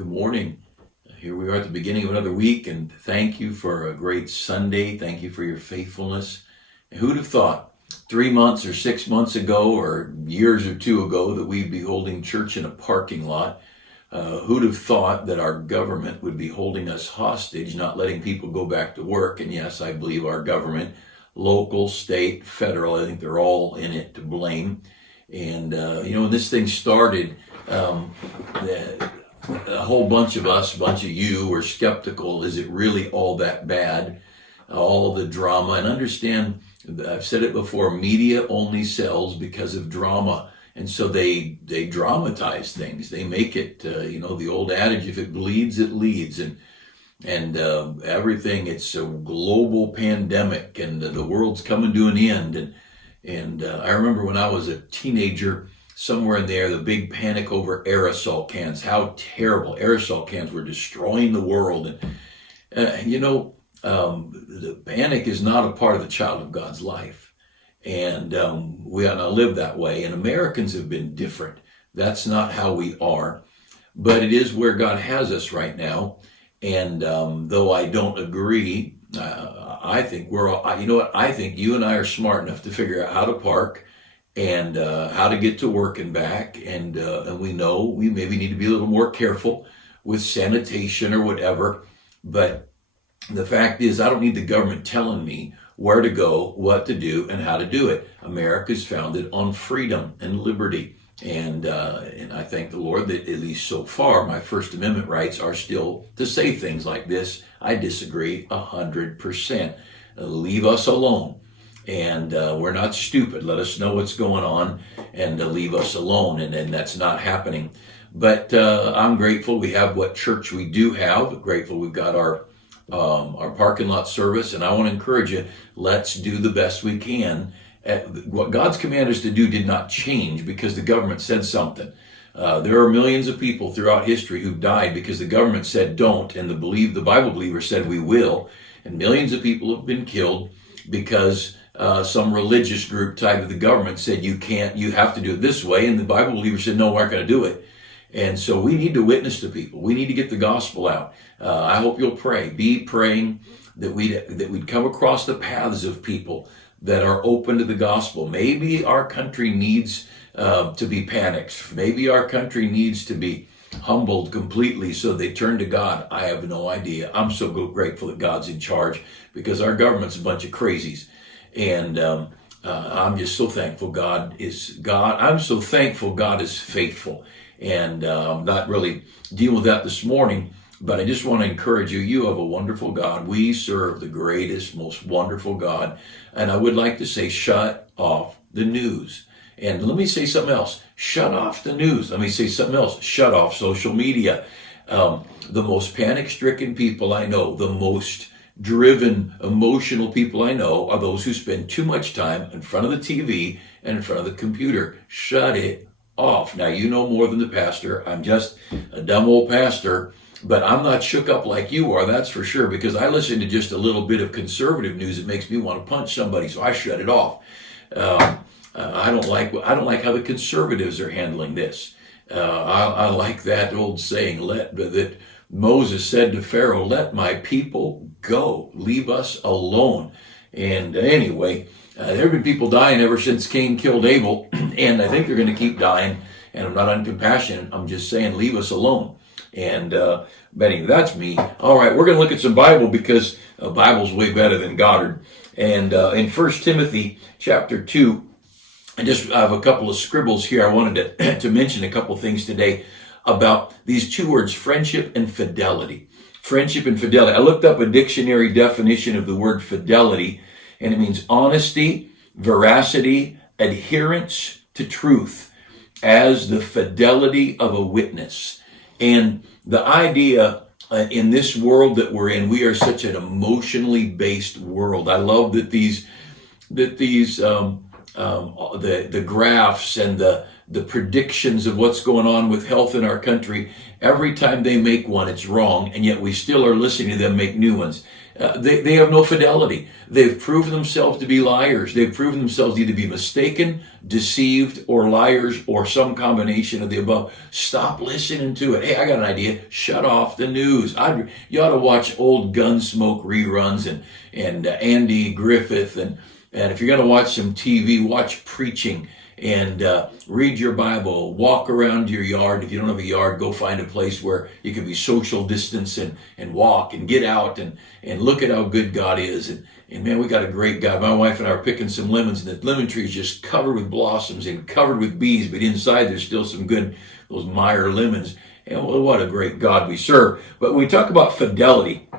Good morning. Here we are at the beginning of another week, and thank you for a great Sunday. Thank you for your faithfulness. And who'd have thought 3 months or 6 months ago or years or two ago that we'd be holding church in a parking lot? Who'd have thought that our government would be holding us hostage, not letting people go back to work? And yes, I believe our government, local, state, federal, I think they're all in it to blame. And, when this thing started, a whole bunch of us, a bunch of you were skeptical. Is it really all that bad? All the drama. And understand, I've said it before, media only sells because of drama. And so they dramatize things. They make it, the old adage, if it bleeds, it leads. And everything, it's a global pandemic and the world's coming to an end. And I remember when I was a teenager, somewhere in there, the big panic over aerosol cans, how terrible aerosol cans were destroying the world. And, the panic is not a part of the child of God's life. And we ought not live that way. And Americans have been different. That's not how we are. But it is where God has us right now. And though I don't agree, I think I think you and I are smart enough to figure out how to park and how to get to work and back. And we know we maybe need to be a little more careful with sanitation or whatever. But the fact is, I don't need the government telling me where to go, what to do, and how to do it. America's founded on freedom and liberty. And I thank the Lord that at least so far, my First Amendment rights are still to say things like this. I disagree 100%. Leave us alone. And we're not stupid. Let us know what's going on and leave us alone. And that's not happening. But I'm grateful we have what church we do have. Grateful we've got our parking lot service. And I want to encourage you, let's do the best we can. What God's command us to do did not change because the government said something. There are millions of people throughout history who've died because the government said don't, and the Bible believer said we will. And millions of people have been killed because some religious group tied to the government said you have to do it this way, and the Bible believer said no, we're not going to do it. And so we need to witness to people. We need to get the gospel out. I hope you'll pray. Be praying that we'd come across the paths of people that are open to the gospel. Maybe our country needs to be panicked. Maybe our country needs to be humbled completely so they turn to God. I have no idea. I'm so grateful that God's in charge because our government's a bunch of crazies. And I'm just so thankful God is God. I'm so thankful God is faithful. And I'm not really dealing with that this morning, but I just want to encourage you. You have a wonderful God. We serve the greatest, most wonderful God. And I would like to say, shut off the news. And let me say something else. Shut off the news. Let me say something else. Shut off social media. The most panic-stricken people I know, the most driven, emotional people I know are those who spend too much time in front of the TV and in front of the computer. Shut it off. Now, you know more than the pastor. I'm just a dumb old pastor, but I'm not shook up like you are, that's for sure, because I listen to just a little bit of conservative news. It makes me want to punch somebody, so I shut it off. I don't like how the conservatives are handling this. I like that old saying that Moses said to Pharaoh, "Let my people go, leave us alone." And anyway, there have been people dying ever since Cain killed Abel, and I think they're going to keep dying. And I'm not uncompassionate. I'm just saying, leave us alone. And Benny, that's me. All right, we're going to look at some Bible because Bible's way better than Goddard. And in 1 Timothy chapter 2, I have a couple of scribbles here. I wanted to mention a couple things today about these two words, friendship and fidelity. Friendship and fidelity. I looked up a dictionary definition of the word fidelity, and it means honesty, veracity, adherence to truth, as the fidelity of a witness. And the idea in this world that we're in, we are such an emotionally based world. I love that the graphs and the predictions of what's going on with health in our country, every time they make one, it's wrong, and yet we still are listening to them make new ones. They have no fidelity. They've proven themselves to be liars. They've proven themselves either to be mistaken, deceived, or liars, or some combination of the above. Stop listening to it. Hey, I got an idea. Shut off the news. You ought to watch old Gunsmoke reruns and Andy Griffith. And if you're going to watch some TV, watch preaching. And read your Bible, walk around your yard. If you don't have a yard, go find a place where you can be social distance and walk and get out and look at how good God is. And man, we got a great God. My wife and I are picking some lemons, and the lemon tree is just covered with blossoms and covered with bees, but inside there's still some good, those Meyer lemons. And what a great God we serve. But when we talk about fidelity,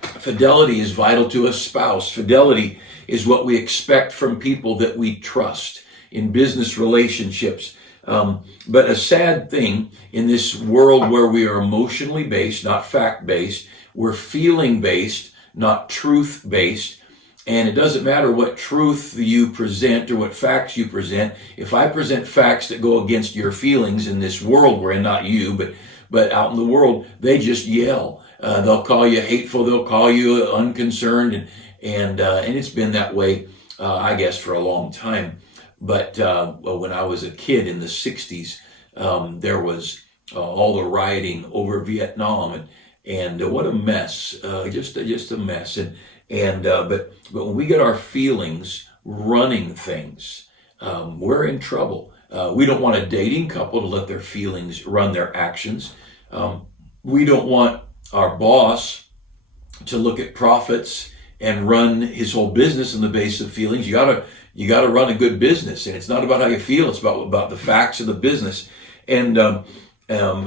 fidelity is vital to a spouse. Fidelity is what we expect from people that we trust in business relationships. But a sad thing in this world where we are emotionally based, not fact-based, we're feeling-based, not truth-based, and it doesn't matter what truth you present or what facts you present. If I present facts that go against your feelings in this world we're in, not you, but out in the world, they just yell. They'll call you hateful, they'll call you unconcerned, and it's been that way, I guess, for a long time. But when I was a kid in the 60s, there was all the rioting over Vietnam, and what a mess, just a mess. But when we get our feelings running things, we're in trouble. We don't want a dating couple to let their feelings run their actions. We don't want our boss to look at profits and run his whole business on the basis of feelings. You got to run a good business, and it's not about how you feel. It's about the facts of the business. And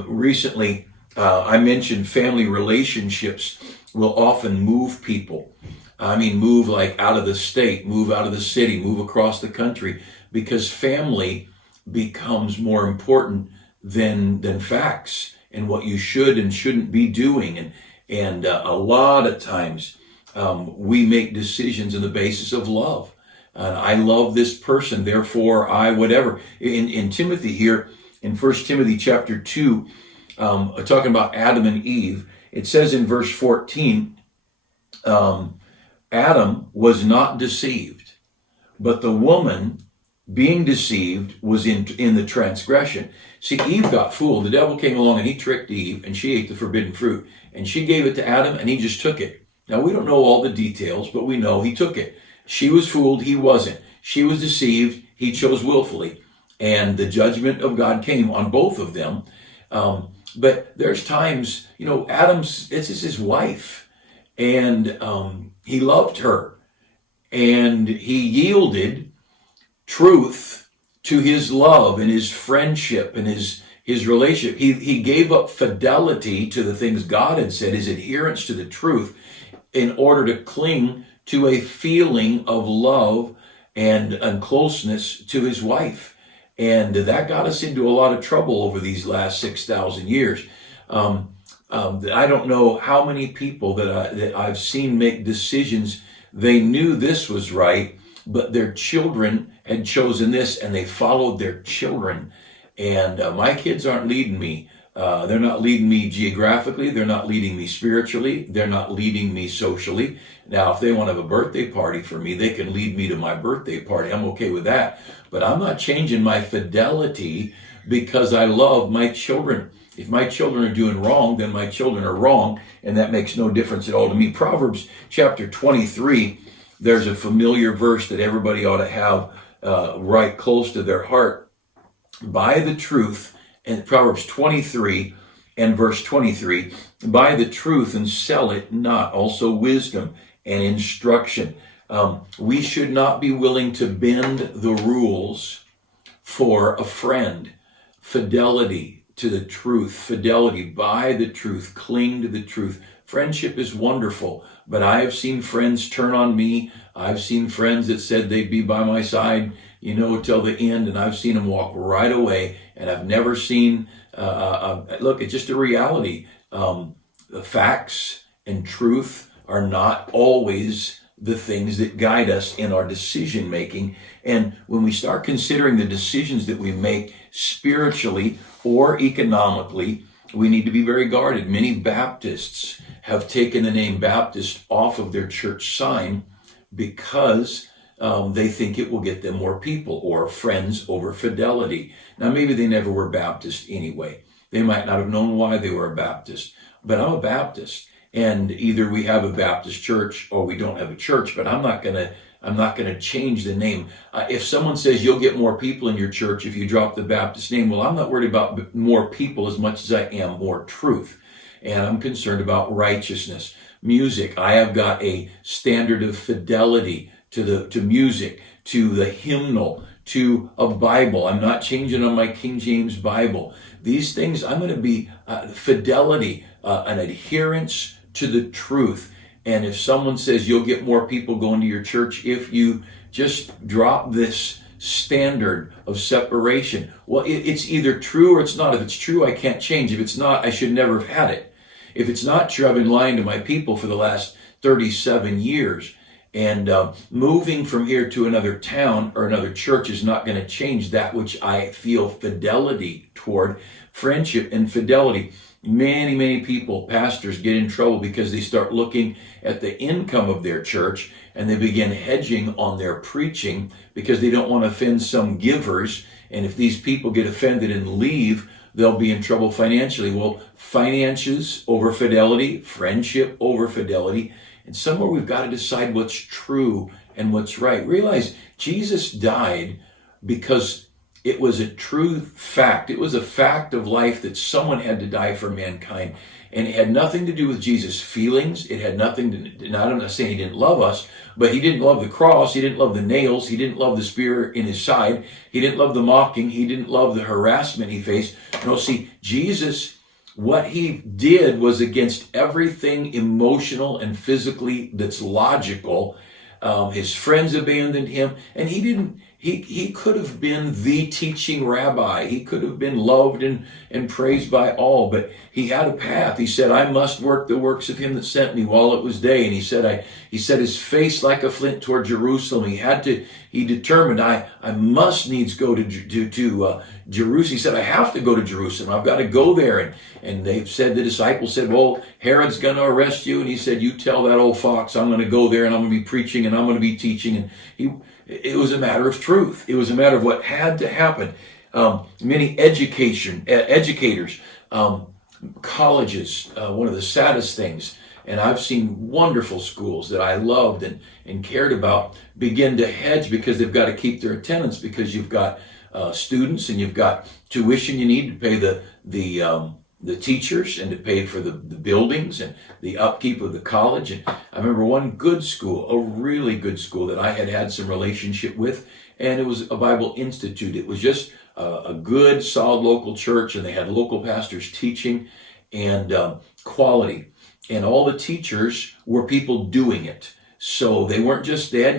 recently, I mentioned family relationships will often move people. I mean, move like out of the state, move out of the city, move across the country, because family becomes more important than facts and what you should and shouldn't be doing. And a lot of times we make decisions on the basis of love. I love this person, therefore I whatever. In Timothy here, in 1 Timothy chapter 2, talking about Adam and Eve, it says in verse 14, Adam was not deceived, but the woman being deceived was in the transgression. See, Eve got fooled. The devil came along and he tricked Eve, and she ate the forbidden fruit. And she gave it to Adam, and he just took it. Now, we don't know all the details, but we know he took it. She was fooled, he wasn't. She was deceived, he chose willfully. And the judgment of God came on both of them. But there's times, this is his wife, and he loved her, and he yielded truth to his love and his friendship and his relationship. He gave up fidelity to the things God had said, his adherence to the truth, in order to cling to a feeling of love and closeness to his wife. And that got us into a lot of trouble over these last 6,000 years. I don't know how many people that I've seen make decisions. They knew this was right, but their children had chosen this, and they followed their children. And my kids aren't leading me. They're not leading me geographically. They're not leading me spiritually. They're not leading me socially. Now, if they want to have a birthday party for me, they can lead me to my birthday party. I'm okay with that. But I'm not changing my fidelity because I love my children. If my children are doing wrong, then my children are wrong, and that makes no difference at all to me. Proverbs chapter 23, there's a familiar verse that everybody ought to have right close to their heart. Buy the truth, and Proverbs 23 and verse 23, buy the truth and sell it not, also wisdom and instruction. We should not be willing to bend the rules for a friend. Fidelity to the truth, fidelity, buy the truth, cling to the truth. Friendship is wonderful, but I have seen friends turn on me. I've seen friends that said they'd be by my side, till the end, and I've seen them walk right away, and I've never seen, look, it's just a reality. The facts and truth are not always the things that guide us in our decision making. And when we start considering the decisions that we make spiritually or economically we need to be very guarded. Many Baptists have taken the name Baptist off of their church sign because they think it will get them more people, or friends over fidelity. Now, maybe they never were Baptist anyway. They might not have known why they were a Baptist, but I'm a Baptist. And either we have a Baptist church or we don't have a church, but I'm not gonna change the name. If someone says you'll get more people in your church if you drop the Baptist name, well, I'm not worried about more people as much as I am more truth. And I'm concerned about righteousness. Music, I have got a standard of fidelity to music, to the hymnal, to a Bible. I'm not changing on my King James Bible. These things, I'm going to be fidelity, an adherence to the truth. And if someone says you'll get more people going to your church if you just drop this standard of separation, well, it's either true or it's not. If it's true, I can't change. If it's not, I should never have had it. If it's not true, I've been lying to my people for the last 37 years. And moving from here to another town or another church is not going to change that which I feel fidelity toward. Friendship and fidelity. Many people, pastors, get in trouble because they start looking at the income of their church and they begin hedging on their preaching because they don't want to offend some givers. And if these people get offended and leave, they'll be in trouble financially. Well, finances over fidelity, friendship over fidelity. And somewhere we've got to decide what's true and what's right. Realize Jesus died because it was a true fact. It was a fact of life that someone had to die for mankind. And it had nothing to do with Jesus' feelings. It had nothing to, now I'm not saying he didn't love us, but he didn't love the cross. He didn't love the nails. He didn't love the spear in his side. He didn't love the mocking. He didn't love the harassment he faced. No, see, Jesus, what he did was against everything emotional and physically that's logical. His friends abandoned him, and he could have been the teaching rabbi. He could have been loved and praised by all, but he had a path. He said, I must work the works of him that sent me while it was day. And he set his face like a flint toward Jerusalem. He determined, I must needs go to Jerusalem. He said, I have to go to Jerusalem. I've got to go there. And the disciples said, well, Herod's going to arrest you. And he said, you tell that old fox, I'm going to go there and I'm going to be preaching and I'm going to be teaching. And it was a matter of truth. It was a matter of what had to happen. Many educators, colleges, one of the saddest things, and I've seen wonderful schools that I loved and cared about begin to hedge because they've got to keep their attendance, because you've got students and you've got tuition you need to pay the teachers and to pay for the buildings and the upkeep of the college. And I remember one good school, a really good school that I had some relationship with, and it was a Bible Institute. It was just a good, solid local church, and they had local pastors teaching and quality. And all the teachers were people doing it. So they hadn't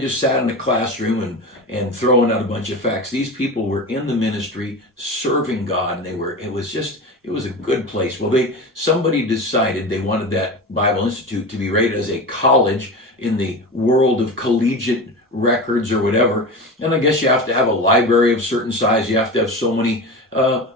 just sat in a classroom and throwing out a bunch of facts. These people were in the ministry serving God, and it was a good place. Well, somebody decided they wanted that Bible Institute to be rated as a college in the world of collegiate records or whatever. And I guess you have to have a library of certain size. You have to have so many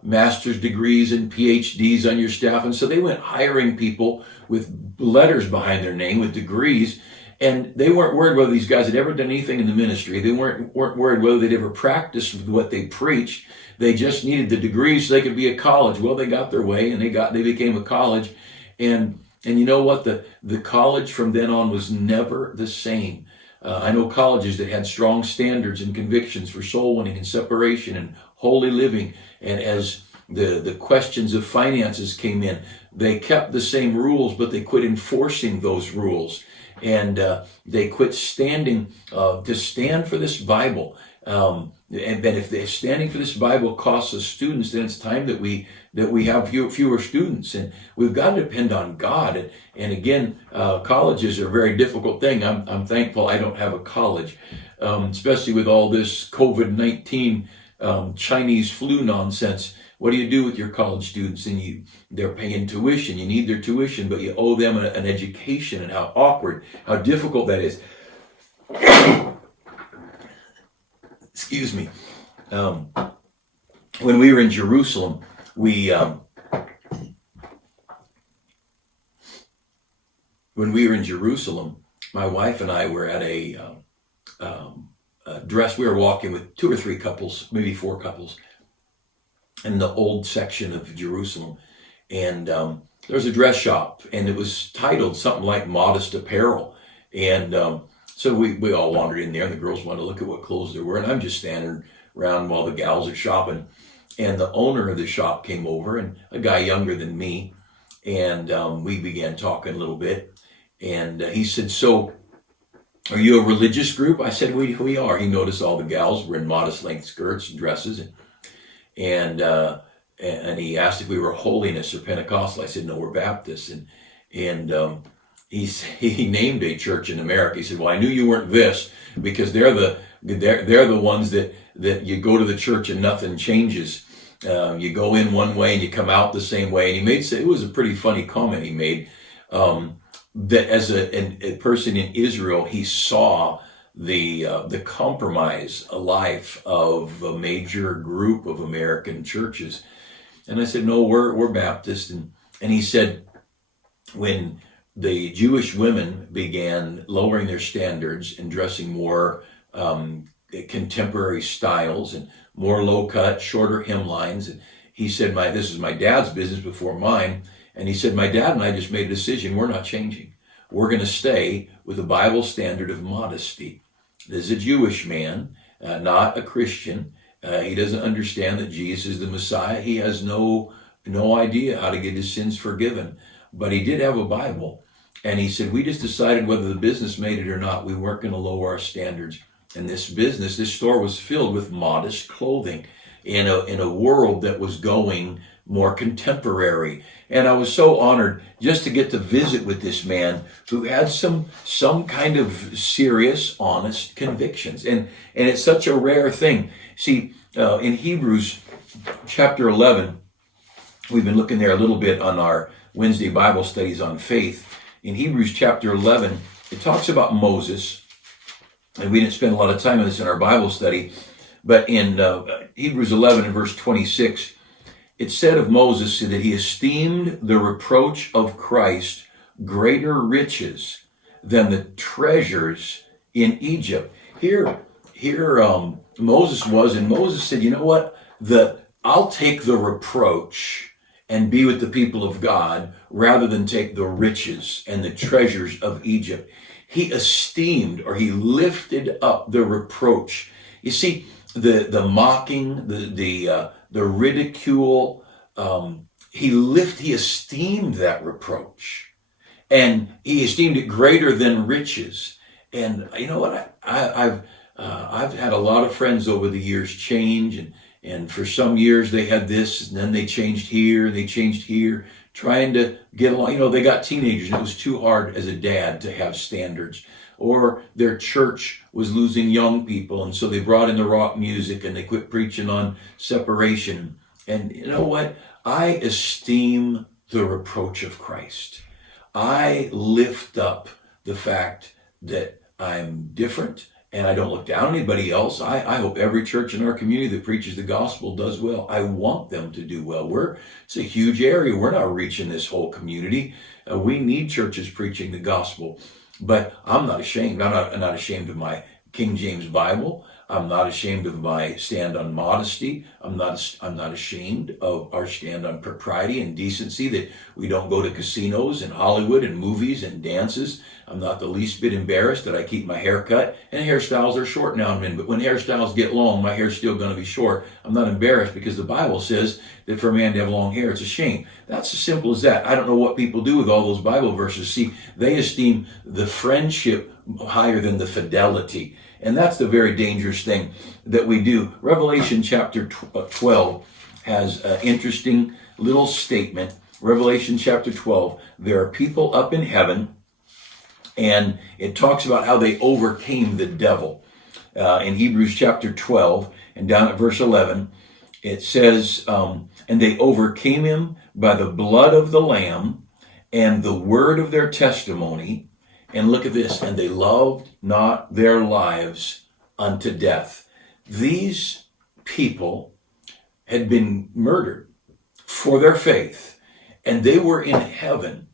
master's degrees and PhDs on your staff. And so they went hiring people with letters behind their name, with degrees. And they weren't worried whether these guys had ever done anything in the ministry. They weren't worried whether they'd ever practiced what they preached. They just needed the degrees so they could be a college. Well, they got their way and they became a college. And you know what? The college from then on was never the same. I know colleges that had strong standards and convictions for soul winning and separation and holy living. And as the questions of finances came in, they kept the same rules, but they quit enforcing those rules. And they quit standing to stand for this Bible. And if standing for this Bible costs us students, then it's time that we have fewer students, and we've got to depend on God. And again, colleges are a very difficult thing. I'm thankful I don't have a college, especially with all this COVID-19 Chinese flu nonsense. What do you do with your college students? And they're paying tuition. You need their tuition, but you owe them an education, and how awkward, how difficult that is. Excuse me. When we were in Jerusalem, we when we were in Jerusalem, my wife and I were at a dress. We were walking with 2 or 3 couples, maybe 4 couples, in the old section of Jerusalem. And there was a dress shop, and it was titled something like Modest Apparel. And so we all wandered in there, and the girls wanted to look at what clothes there were. And I'm just standing around while the gals are shopping. And the owner of the shop came over, and a guy younger than me. And we began talking a little bit. And he said, "So, are you a religious group?" I said, we are. He noticed all the gals were in modest length skirts and dresses. And he asked if we were Holiness or Pentecostal. I said, "No, we're Baptists." And he named a church in America. He said, "Well, I knew you weren't this, because they're the ones that you go to the church and nothing changes. You go in one way and you come out the same way." And it was a pretty funny comment he made, that as a person in Israel, he saw the compromise life of a major group of American churches. And I said, "No, we're Baptist." And he said, when the Jewish women began lowering their standards and dressing more contemporary styles and more low cut, shorter hemlines, and he said, "This is my dad's business before mine." And he said, "My dad and I just made a decision. We're not changing. We're going to stay with the Bible standard of modesty." This is a Jewish man, not a Christian. He doesn't understand that Jesus is the Messiah. He has no idea how to get his sins forgiven. But he did have a Bible. And he said, "We just decided whether the business made it or not, we weren't going to lower our standards." And this store was filled with modest clothing in a world that was going more contemporary. And I was so honored just to get to visit with this man who had some kind of serious, honest convictions. And it's such a rare thing. See, in Hebrews chapter 11, we've been looking there a little bit on our Wednesday Bible studies on faith. In Hebrews chapter 11, it talks about Moses. And we didn't spend a lot of time on this in our Bible study. But in Hebrews 11 and verse 26, it said of Moses that he esteemed the reproach of Christ greater riches than the treasures in Egypt. Here Moses was, and Moses said, "You know what? I'll take the reproach and be with the people of God rather than take the riches and the treasures of Egypt." He esteemed, or he lifted up the reproach. You see, the mocking, the ridicule, he esteemed that reproach, and he esteemed it greater than riches. And you know what? I've had a lot of friends over the years change, and for some years they had this, and then they changed here, and they changed here, trying to get along. You know, they got teenagers, and it was too hard as a dad to have standards. Or their church was losing young people, and so they brought in the rock music, and they quit preaching on separation. And you know what? I esteem the reproach of Christ. I lift up the fact that I'm different, and I don't look down on anybody else. I hope every church in our community that preaches the gospel does well. I want them to do well. It's a huge area. We're not reaching this whole community. We need churches preaching the gospel. But I'm not ashamed. I'm not ashamed of my King James Bible. I'm not ashamed of my stand on modesty. I'm not ashamed of our stand on propriety and decency, that we don't go to casinos and Hollywood and movies and dances. I'm not the least bit embarrassed that I keep my hair cut. And hairstyles are short now and then, but when hairstyles get long, my hair's still going to be short. I'm not embarrassed, because the Bible says that for a man to have long hair, it's a shame. That's as simple as that. I don't know what people do with all those Bible verses. See, they esteem the friendship higher than the fidelity. And that's the very dangerous thing that we do. Revelation chapter 12 has an interesting little statement. Revelation chapter 12, there are people up in heaven, and it talks about how they overcame the devil. In Hebrews chapter 12 and down at verse 11, it says, and they overcame him by the blood of the Lamb and the word of their testimony. And look at this, and they loved not their lives unto death. These people had been murdered for their faith, and they were in heaven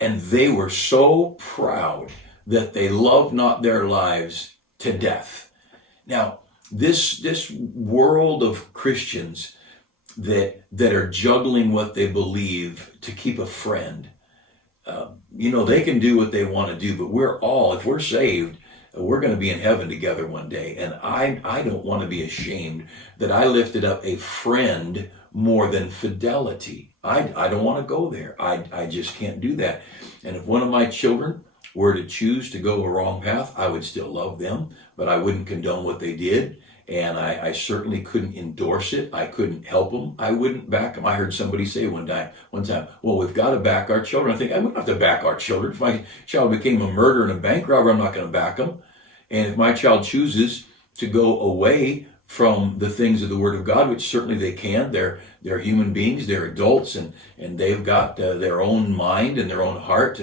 And they were so proud that they loved not their lives to death. Now, this world of Christians that are juggling what they believe to keep a friend, they can do what they want to do, but if we're saved, we're going to be in heaven together one day. And I don't want to be ashamed that I lifted up a friend more than fidelity. I don't want to go there. I just can't do that. And if one of my children were to choose to go a wrong path, I would still love them, but I wouldn't condone what they did. And I certainly couldn't endorse it. I couldn't help them. I wouldn't back them. I heard somebody say one time, well, we've got to back our children. I think I wouldn't have to back our children. If my child became a murderer and a bank robber, I'm not going to back them. And if my child chooses to go away from the things of the Word of God, which certainly they can, they're human beings, they're adults, and they've got their own mind and their own heart,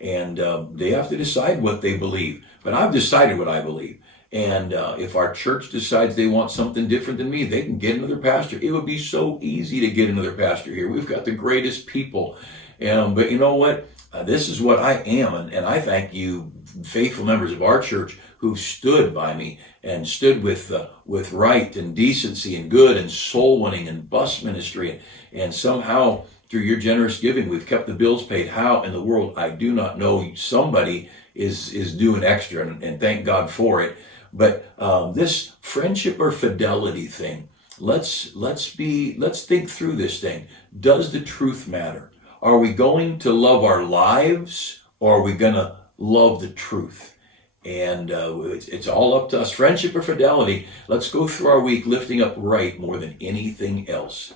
and they have to decide what they believe. But I've decided what I believe. And if our church decides they want something different than me, they can get another pastor. It would be so easy to get another pastor here. We've got the greatest people. But you know what? This is what I am. And I thank you, faithful members of our church, who stood by me and stood with right and decency and good and soul winning and bus ministry. And somehow, through your generous giving, we've kept the bills paid. How in the world? I do not know. Somebody is doing extra, and thank God for it. But this friendship or fidelity thing, let's think through this thing. Does the truth matter? Are we going to love our lives, or are we going to love the truth? And it's all up to us. Friendship or fidelity. Let's go through our week lifting up right more than anything else.